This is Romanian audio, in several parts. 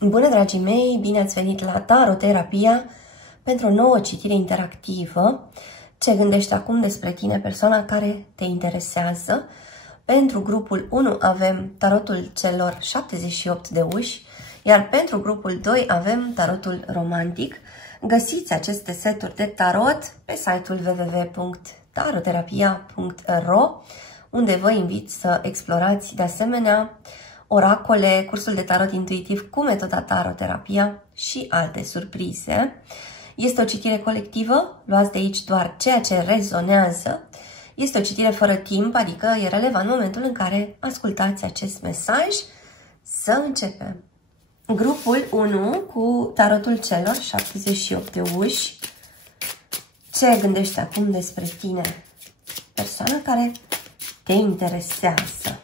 Bună, dragii mei! Bine ați venit la Taroterapia pentru o nouă citire interactivă. Ce gândești acum despre tine, persoana care te interesează? Pentru grupul 1 avem tarotul celor 78 de uși, iar pentru grupul 2 avem tarotul romantic. Găsiți aceste seturi de tarot pe site-ul www.taroterapia.ro, unde vă invit să explorați de asemenea oracole, cursul de tarot intuitiv cu metoda Taroterapia și alte surprize. Este o citire colectivă, luați de aici doar ceea ce rezonează. Este o citire fără timp, adică e relevant momentul în care ascultați acest mesaj. Să începem! Grupul 1 cu tarotul celor 78 de uși. Ce gândești acum despre tine, persoana care te interesează?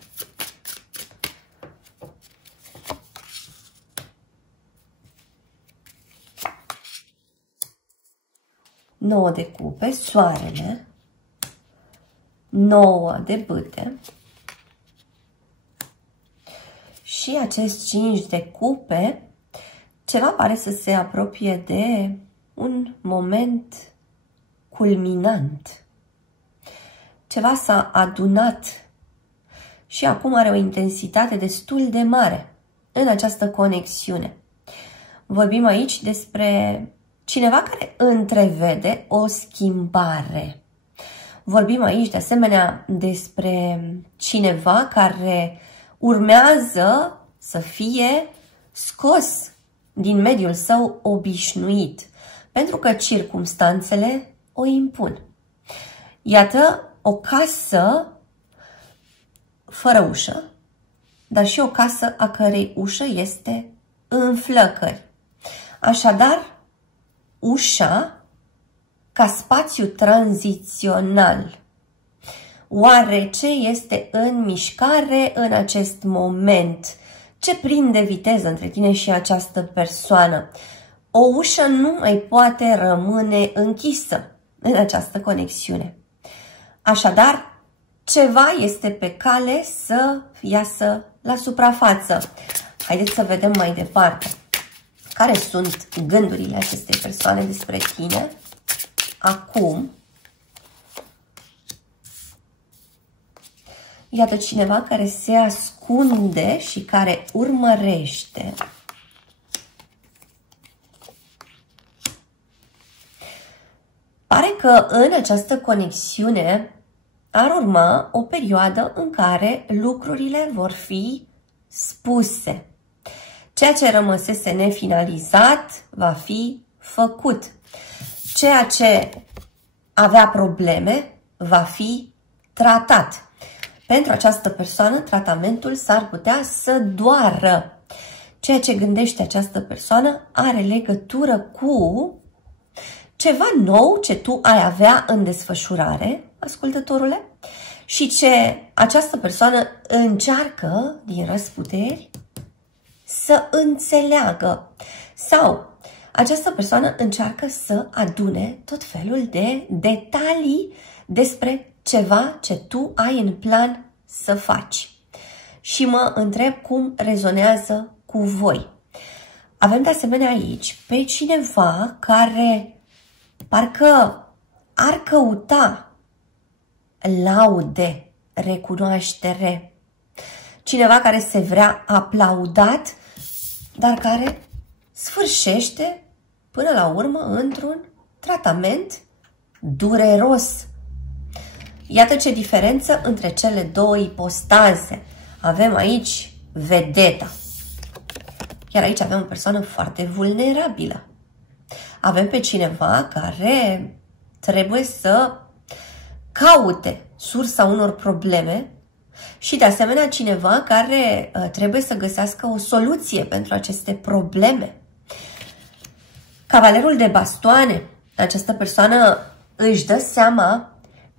Nouă de cupe, soarele, 9 de bâte și acest 5 de cupe. Ceva pare să se apropie de un moment culminant. Ceva s-a adunat și acum are o intensitate destul de mare în această conexiune. Vorbim aici despre cineva care întrevede o schimbare. Vorbim aici de asemenea despre cineva care urmează să fie scos din mediul său obișnuit, pentru că circumstanțele o impun. Iată o casă fără ușă, dar și o casă a cărei ușă este în flăcări. Așadar, ușa ca spațiu tranzițional. Oare ce este în mișcare în acest moment? Ce prinde viteză între tine și această persoană? O ușă nu mai poate rămâne închisă în această conexiune. Așadar, ceva este pe cale să iasă la suprafață. Haideți să vedem mai departe. Care sunt gândurile acestei persoane despre tine acum? Iată cineva care se ascunde și care urmărește. Pare că în această conexiune ar urma o perioadă în care lucrurile vor fi spuse. Ceea ce rămăsese nefinalizat va fi făcut. Ceea ce avea probleme va fi tratat. Pentru această persoană, tratamentul s-ar putea să doară. Ceea ce gândește această persoană are legătură cu ceva nou ce tu ai avea în desfășurare, ascultătorule, și ce această persoană încearcă din răsputeri să înțeleagă. Sau această persoană încearcă să adune tot felul de detalii despre ceva ce tu ai în plan să faci. Și mă întreb cum rezonează cu voi. Avem de asemenea aici pe cineva care parcă ar căuta laude, recunoaștere. Cineva care se vrea aplaudat, dar care sfârșește până la urmă într-un tratament dureros. Iată ce diferență între cele două ipostaze. Avem aici vedeta. Iar aici avem o persoană foarte vulnerabilă. Avem pe cineva care trebuie să caute sursa unor probleme și de asemenea cineva care trebuie să găsească o soluție pentru aceste probleme. Cavalerul de bastoane. Această persoană își dă seama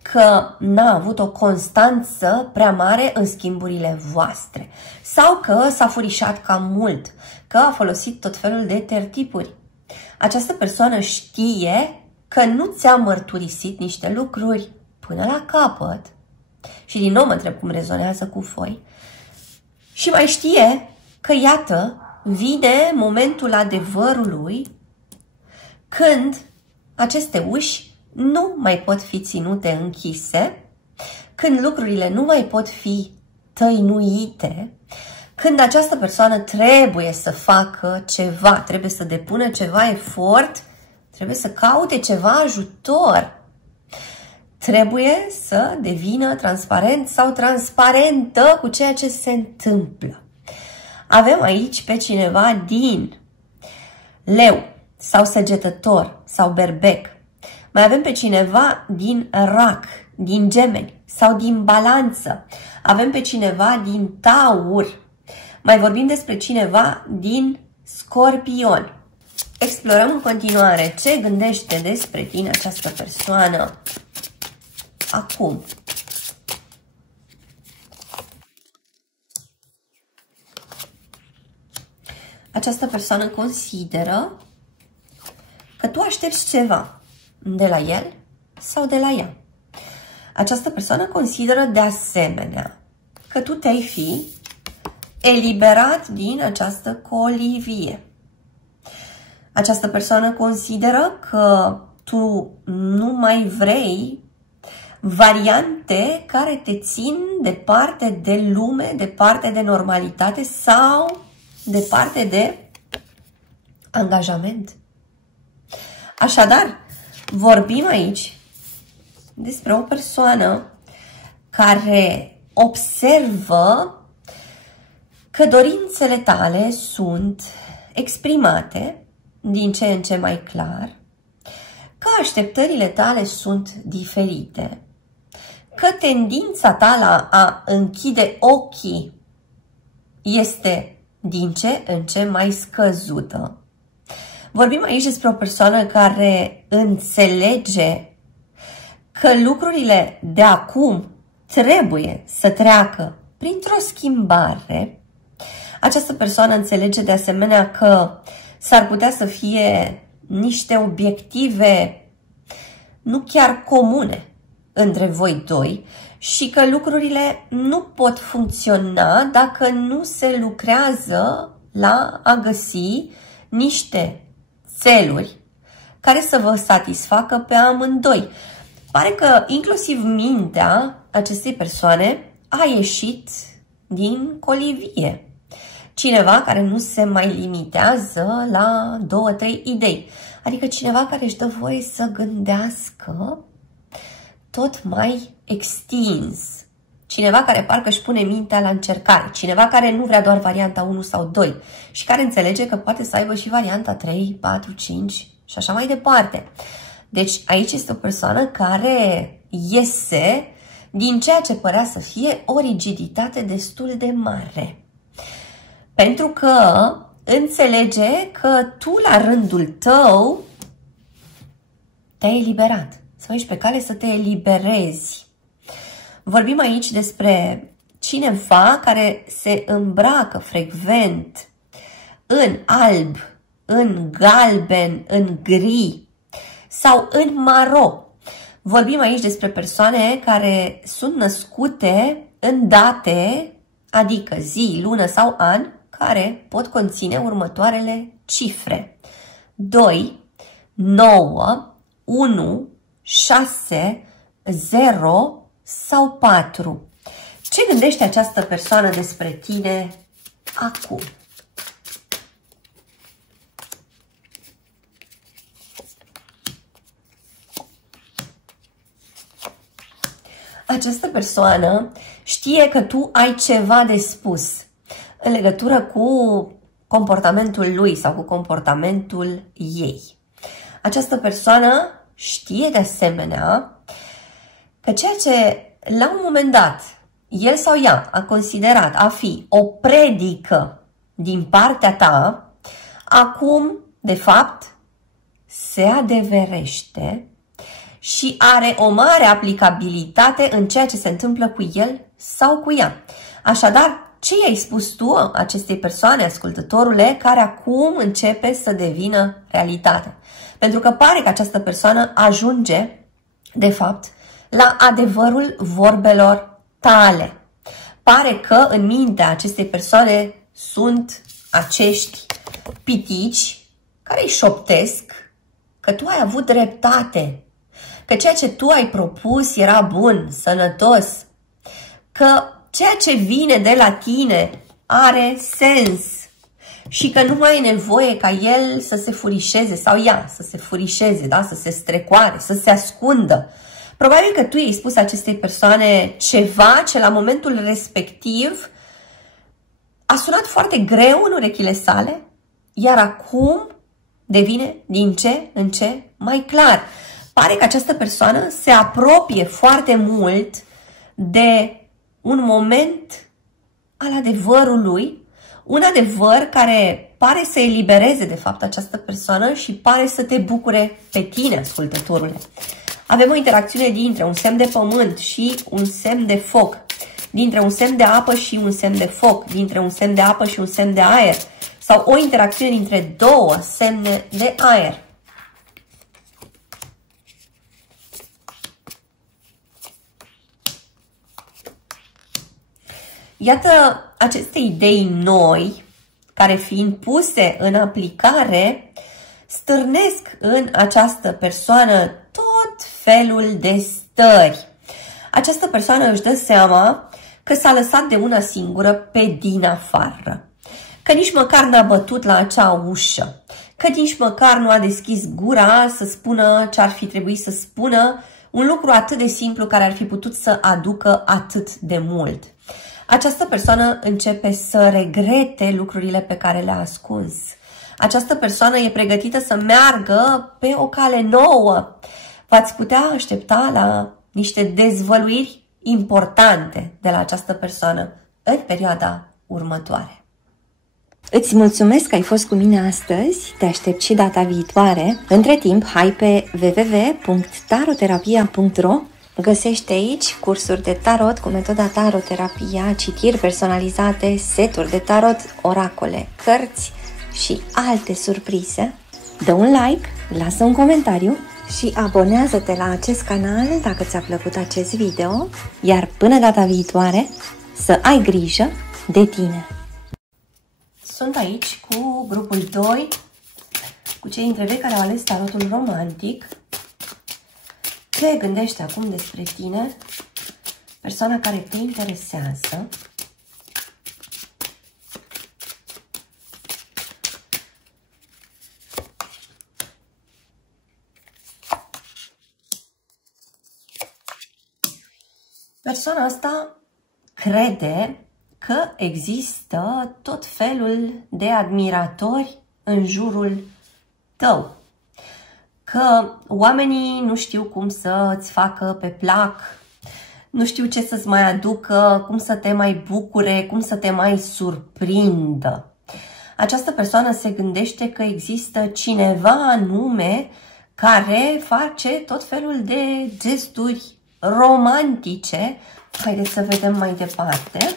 că n-a avut o constanță prea mare în schimburile voastre sau că s-a furișat cam mult, că a folosit tot felul de tertipuri. Această persoană știe că nu ți-a mărturisit niște lucruri până la capăt și din nou mă întreb cum rezonează cu voi și mai știe că, iată, vine momentul adevărului când aceste uși nu mai pot fi ținute închise, când lucrurile nu mai pot fi tăinuite, când această persoană trebuie să facă ceva, trebuie să depună ceva efort, trebuie să caute ceva ajutor, trebuie să devină transparent sau transparentă cu ceea ce se întâmplă. Avem aici pe cineva din Leu sau Săgetător sau Berbec. Mai avem pe cineva din Rac, din Gemeni sau din Balanță. Avem pe cineva din Taur. Mai vorbim despre cineva din Scorpion. Explorăm în continuare ce gândește despre tine această persoană acum. Această persoană consideră că tu aștepți ceva de la el sau de la ea. Această persoană consideră de asemenea că tu te-ai fi eliberat din această colivie. Această persoană consideră că tu nu mai vrei variante care te țin departe de lume, departe de normalitate sau departe de angajament. Așadar, vorbim aici despre o persoană care observă că dorințele tale sunt exprimate din ce în ce mai clar, că așteptările tale sunt diferite, că tendința ta la a închide ochii este din ce în ce mai scăzută. Vorbim aici despre o persoană care înțelege că lucrurile de acum trebuie să treacă printr-o schimbare. Această persoană înțelege de asemenea că s-ar putea să fie niște obiective nu chiar comune între voi doi și că lucrurile nu pot funcționa dacă nu se lucrează la a găsi niște țeluri care să vă satisfacă pe amândoi. Pare că inclusiv mintea acestei persoane a ieșit din colivie. Cineva care nu se mai limitează la 2-3 idei. Adică cineva care își dă voie să gândească tot mai extins. Cineva care parcă își pune mintea la încercare. Cineva care nu vrea doar varianta 1 sau 2 și care înțelege că poate să aibă și varianta 3, 4, 5 și așa mai departe. Deci aici este o persoană care iese din ceea ce părea să fie o rigiditate destul de mare. Pentru că înțelege că tu la rândul tău te-ai eliberat. Sau ești pe cale să te eliberezi. Vorbim aici despre cineva care se îmbracă frecvent în alb, în galben, în gri sau în maro. Vorbim aici despre persoane care sunt născute în date, adică zi, lună sau an, care pot conține următoarele cifre: 2, 9, 1, 6, 0 sau 4. Ce gândește această persoană despre tine acum? Această persoană știe că tu ai ceva de spus în legătură cu comportamentul lui sau cu comportamentul ei. Această persoană știe de asemenea că ceea ce la un moment dat el sau ea a considerat a fi o predică din partea ta, acum de fapt se adeverește și are o mare aplicabilitate în ceea ce se întâmplă cu el sau cu ea. Așadar, ce i-ai spus tu acestei persoane, ascultătorule, care acum începe să devină realitate? Pentru că pare că această persoană ajunge, de fapt, la adevărul vorbelor tale. Pare că în mintea acestei persoane sunt acești pitici care îi șoptesc că tu ai avut dreptate, că ceea ce tu ai propus era bun, sănătos, că ceea ce vine de la tine are sens și că nu mai e nevoie ca el să se furișeze sau ea să se furișeze, da? Să se strecoare, să se ascundă. Probabil că tu i-ai spus acestei persoane ceva ce la momentul respectiv a sunat foarte greu în urechile sale, iar acum devine din ce în ce mai clar. Pare că această persoană se apropie foarte mult de un moment al adevărului, un adevăr care pare să elibereze de fapt această persoană și pare să te bucure pe tine, ascultătorule. Avem o interacțiune dintre un semn de pământ și un semn de foc, dintre un semn de apă și un semn de foc, dintre un semn de apă și un semn de aer, sau o interacțiune dintre două semne de aer. Iată aceste idei noi, care fiind puse în aplicare, stârnesc în această persoană tot felul de stări. Această persoană își dă seama că s-a lăsat de una singură pe din afară, că nici măcar n-a bătut la acea ușă, că nici măcar nu a deschis gura să spună ce ar fi trebuit să spună, un lucru atât de simplu care ar fi putut să aducă atât de mult. Această persoană începe să regrete lucrurile pe care le-a ascuns. Această persoană e pregătită să meargă pe o cale nouă. V-ați putea aștepta la niște dezvăluiri importante de la această persoană în perioada următoare. Îți mulțumesc că ai fost cu mine astăzi, te aștept și data viitoare. Între timp, hai pe www.taroterapia.ro. Găsește aici cursuri de tarot cu metoda taroterapia, citiri personalizate, seturi de tarot, oracole, cărți și alte surprize. Dă un like, lasă un comentariu și abonează-te la acest canal dacă ți-a plăcut acest video, iar până data viitoare să ai grijă de tine! Sunt aici cu grupul 2, cu cei dintre voi care au ales tarotul romantic. Ce gândește acum despre tine persoana care te interesează? Persoana asta crede că există tot felul de admiratori în jurul tău, că oamenii nu știu cum să-ți facă pe plac, nu știu ce să-ți mai aducă, cum să te mai bucure, cum să te mai surprindă. Această persoană se gândește că există cineva anume care face tot felul de gesturi romantice. Haideți să vedem mai departe.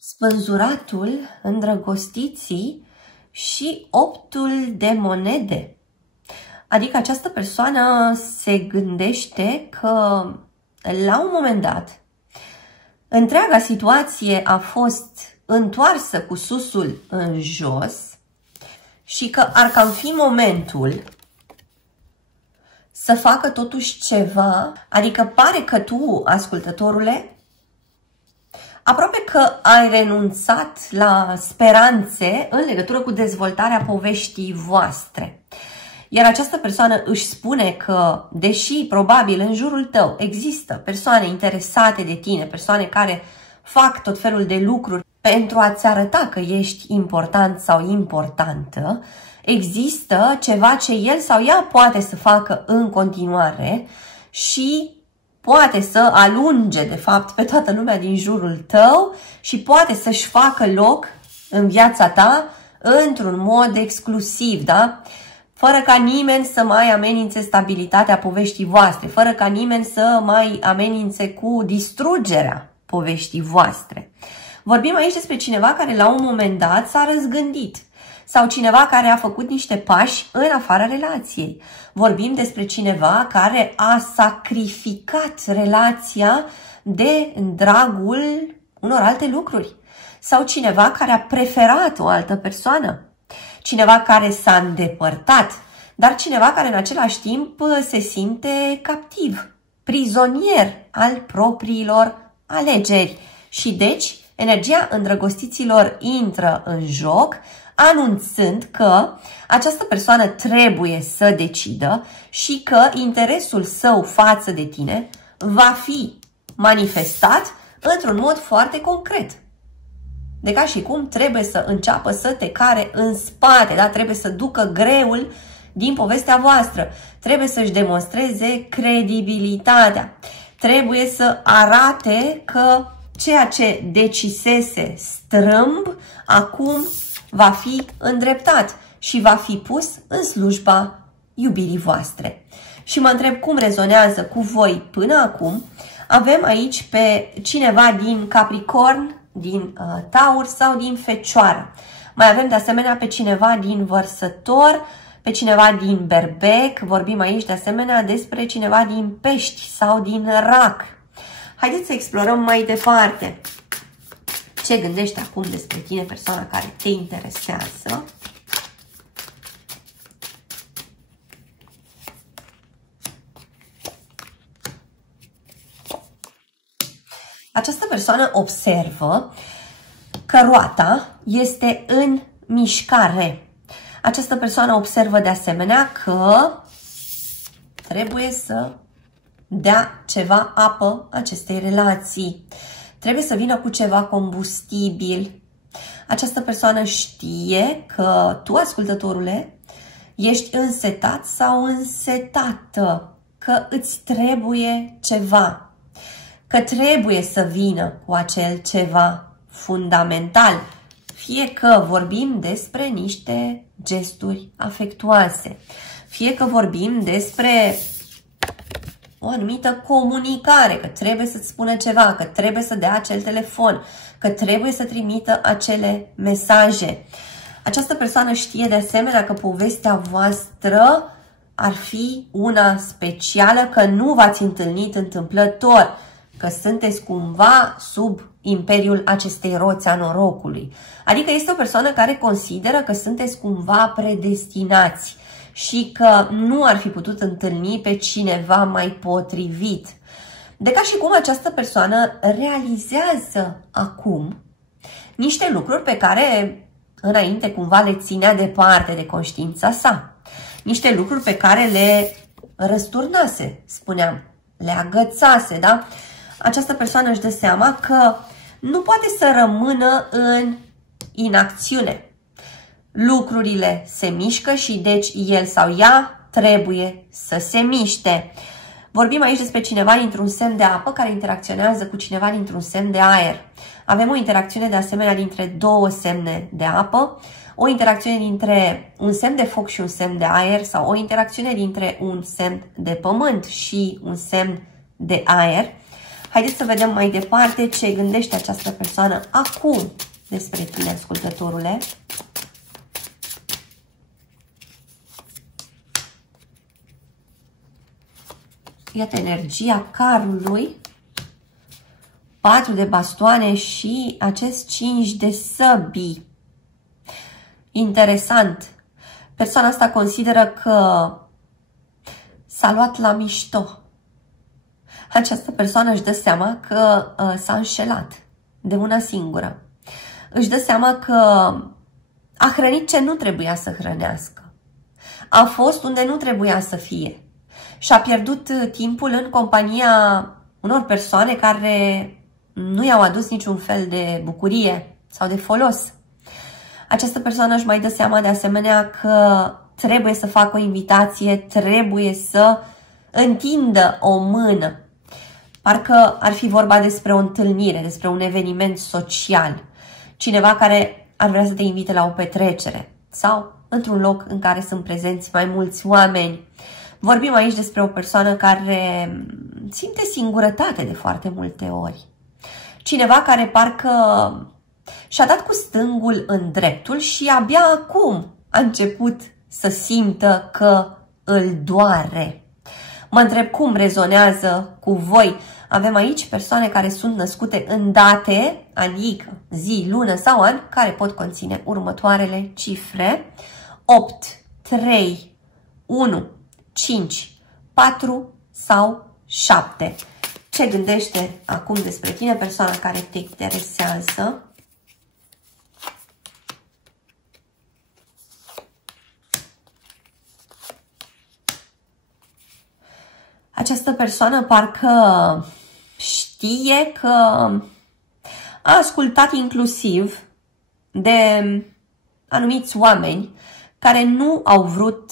Spânzuratul, îndrăgostiții și 8-ul de monede. Adică această persoană se gândește că la un moment dat întreaga situație a fost întoarsă cu susul în jos și că ar cam fi momentul să facă totuși ceva, adică pare că tu, ascultătorule, aproape că ai renunțat la speranțe în legătură cu dezvoltarea poveștii voastre. Iar această persoană își spune că, deși probabil în jurul tău există persoane interesate de tine, persoane care fac tot felul de lucruri pentru a-ți arăta că ești important sau importantă, există ceva ce el sau ea poate să facă în continuare și poate să alunge, de fapt, pe toată lumea din jurul tău și poate să-și facă loc în viața ta într-un mod exclusiv, da? Fără ca nimeni să mai amenințe stabilitatea poveștii voastre, fără ca nimeni să mai amenințe cu distrugerea poveștii voastre. Vorbim aici despre cineva care la un moment dat s-a răzgândit sau cineva care a făcut niște pași în afara relației. Vorbim despre cineva care a sacrificat relația de dragul unor alte lucruri. Sau cineva care a preferat o altă persoană. Cineva care s-a îndepărtat, dar cineva care în același timp se simte captiv, prizonier al propriilor alegeri. Și deci energia îndrăgostiților intră în joc, anunțând că această persoană trebuie să decidă și că interesul său față de tine va fi manifestat într-un mod foarte concret. De ca și cum trebuie să înceapă să te care în spate, da? Trebuie să ducă greul din povestea voastră. Trebuie să-și demonstreze credibilitatea. Trebuie să arate că ceea ce decisese strâmb acum va fi îndreptat și va fi pus în slujba iubirii voastre. Și mă întreb cum rezonează cu voi până acum. Avem aici pe cineva din Capricorn, din Taur sau din Fecioară. Mai avem de asemenea pe cineva din Vărsător, pe cineva din Berbec. Vorbim aici de asemenea despre cineva din Pești sau din Rac. Haideți să explorăm mai departe. Ce gândește acum despre tine persoana care te interesează? Această persoană observă că roata este în mișcare. Această persoană observă de asemenea că trebuie să dea ceva apă acestei relații. Trebuie să vină cu ceva combustibil. Această persoană știe că tu, ascultătorule, ești însetat sau însetată, că îți trebuie ceva, că trebuie să vină cu acel ceva fundamental. Fie că vorbim despre niște gesturi afectuoase, fie că vorbim despre o anumită comunicare, că trebuie să-ți spună ceva, că trebuie să dea acel telefon, că trebuie să trimită acele mesaje. Această persoană știe de asemenea că povestea voastră ar fi una specială, că nu v-ați întâlnit întâmplător, că sunteți cumva sub imperiul acestei roți a norocului. Adică este o persoană care consideră că sunteți cumva predestinați și că nu ar fi putut întâlni pe cineva mai potrivit. De ca și cum această persoană realizează acum niște lucruri pe care înainte cumva le ținea departe de conștiința sa. Niște lucruri pe care le răsturnase, spuneam, le agățase, da? Această persoană își dă seama că nu poate să rămână în inacțiune. Lucrurile se mișcă și deci el sau ea trebuie să se miște. Vorbim aici despre cineva dintr-un semn de apă care interacționează cu cineva dintr-un semn de aer. Avem o interacțiune de asemenea dintre două semne de apă, o interacțiune dintre un semn de foc și un semn de aer sau o interacțiune dintre un semn de pământ și un semn de aer. Haideți să vedem mai departe ce gândește această persoană acum despre tine, ascultătorule. Iată energia carului, 4 de bastoane și acest 5 de săbii. Interesant. Persoana asta consideră că s-a luat la mișto. Această persoană își dă seama că s-a înșelat de una singură. Își dă seama că a hrănit ce nu trebuia să hrănească. A fost unde nu trebuia să fie. Și a pierdut timpul în compania unor persoane care nu i-au adus niciun fel de bucurie sau de folos. Această persoană își mai dă seama de asemenea că trebuie să facă o invitație, trebuie să întindă o mână. Parcă ar fi vorba despre o întâlnire, despre un eveniment social. Cineva care ar vrea să te invite la o petrecere sau într-un loc în care sunt prezenți mai mulți oameni. Vorbim aici despre o persoană care simte singurătate de foarte multe ori. Cineva care parcă și-a dat cu stângul în dreptul și abia acum a început să simtă că îl doare. Mă întreb cum rezonează cu voi Avem aici persoane care sunt născute în date, adică zi, lună sau an, care pot conține următoarele cifre: 8, 3, 1, 5, 4 sau 7. Ce gândește acum despre tine persoana care te interesează? Această persoană parcă știe că a ascultat inclusiv de anumiți oameni care nu au vrut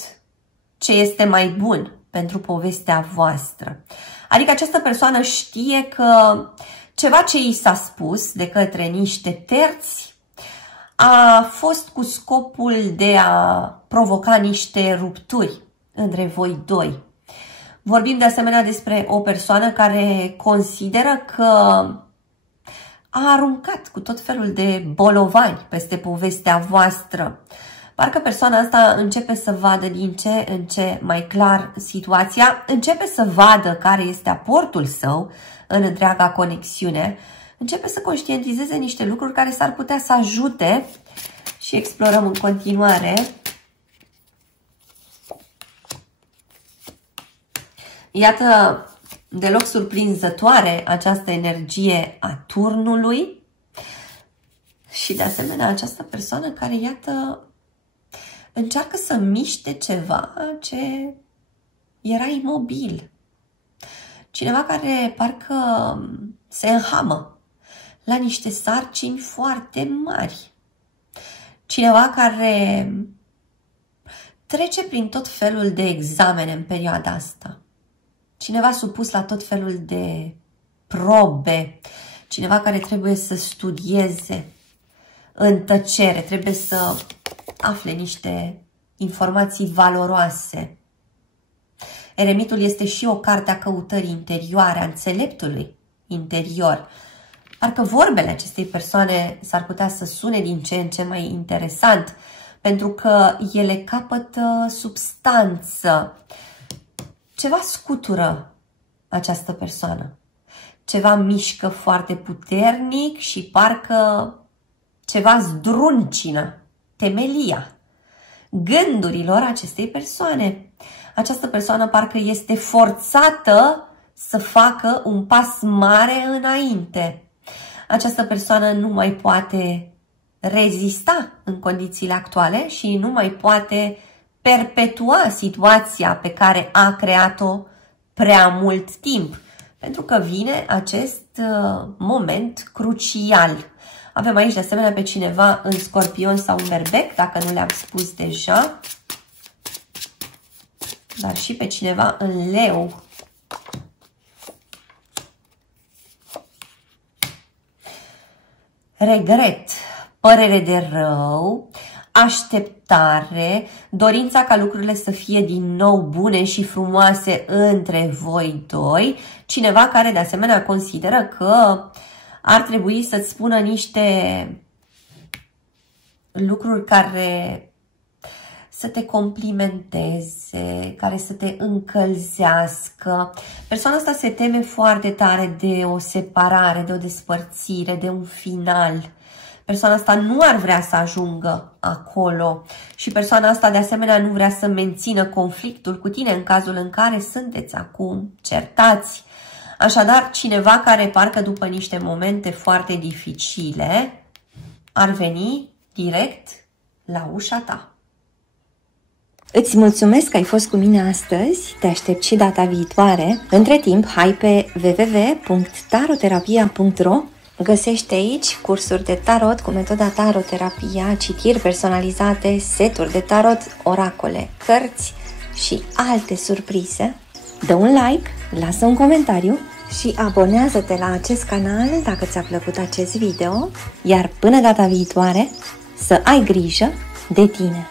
ce este mai bun pentru povestea voastră. Adică această persoană știe că ceva ce i s-a spus de către niște terți a fost cu scopul de a provoca niște rupturi între voi doi. Vorbim de asemenea despre o persoană care consideră că a aruncat cu tot felul de bolovani peste povestea voastră. Parcă persoana asta începe să vadă din ce în ce mai clar situația, începe să vadă care este aportul său în întreaga conexiune, începe să conștientizeze niște lucruri care s-ar putea să ajute și explorăm în continuare. Iată, deloc surprinzătoare această energie a turnului și de asemenea această persoană care, iată, încearcă să miște ceva ce era imobil. Cineva care parcă se înhamă la niște sarcini foarte mari. Cineva care trece prin tot felul de examene în perioada asta. Cineva supus la tot felul de probe. Cineva care trebuie să studieze în tăcere, trebuie să afle niște informații valoroase. Eremitul este și o carte a căutării interioare, a înțeleptului interior. Parcă vorbele acestei persoane s-ar putea să sune din ce în ce mai interesant, pentru că ele capătă substanță. Ceva scutură această persoană. Ceva mișcă foarte puternic și parcă ceva zdruncină temelia gândurilor acestei persoane. Această persoană parcă este forțată să facă un pas mare înainte. Această persoană nu mai poate rezista în condițiile actuale și nu mai poate perpetua situația pe care a creat-o prea mult timp. Pentru că vine acest moment crucial. Avem aici de asemenea pe cineva în Scorpion sau în Berbec, dacă nu le-am spus deja. Dar și pe cineva în Leu. Regret, părere de rău, așteptare, dorința ca lucrurile să fie din nou bune și frumoase între voi doi. Cineva care de asemenea consideră că ar trebui să-ți spună niște lucruri care să te complimenteze, care să te încălzească. Persoana asta se teme foarte tare de o separare, de o despărțire, de un final. Persoana asta nu ar vrea să ajungă acolo și persoana asta de asemenea nu vrea să mențină conflictul cu tine în cazul în care sunteți acum certați. Așadar, cineva care parcă după niște momente foarte dificile ar veni direct la ușa ta. Îți mulțumesc că ai fost cu mine astăzi, te aștept și data viitoare. Între timp, hai pe www.taroterapia.ro. Găsești aici cursuri de tarot cu metoda taroterapia, citiri personalizate, seturi de tarot, oracole, cărți și alte surprize. Dă un like, lasă un comentariu și abonează-te la acest canal dacă ți-a plăcut acest video, iar până data viitoare să ai grijă de tine!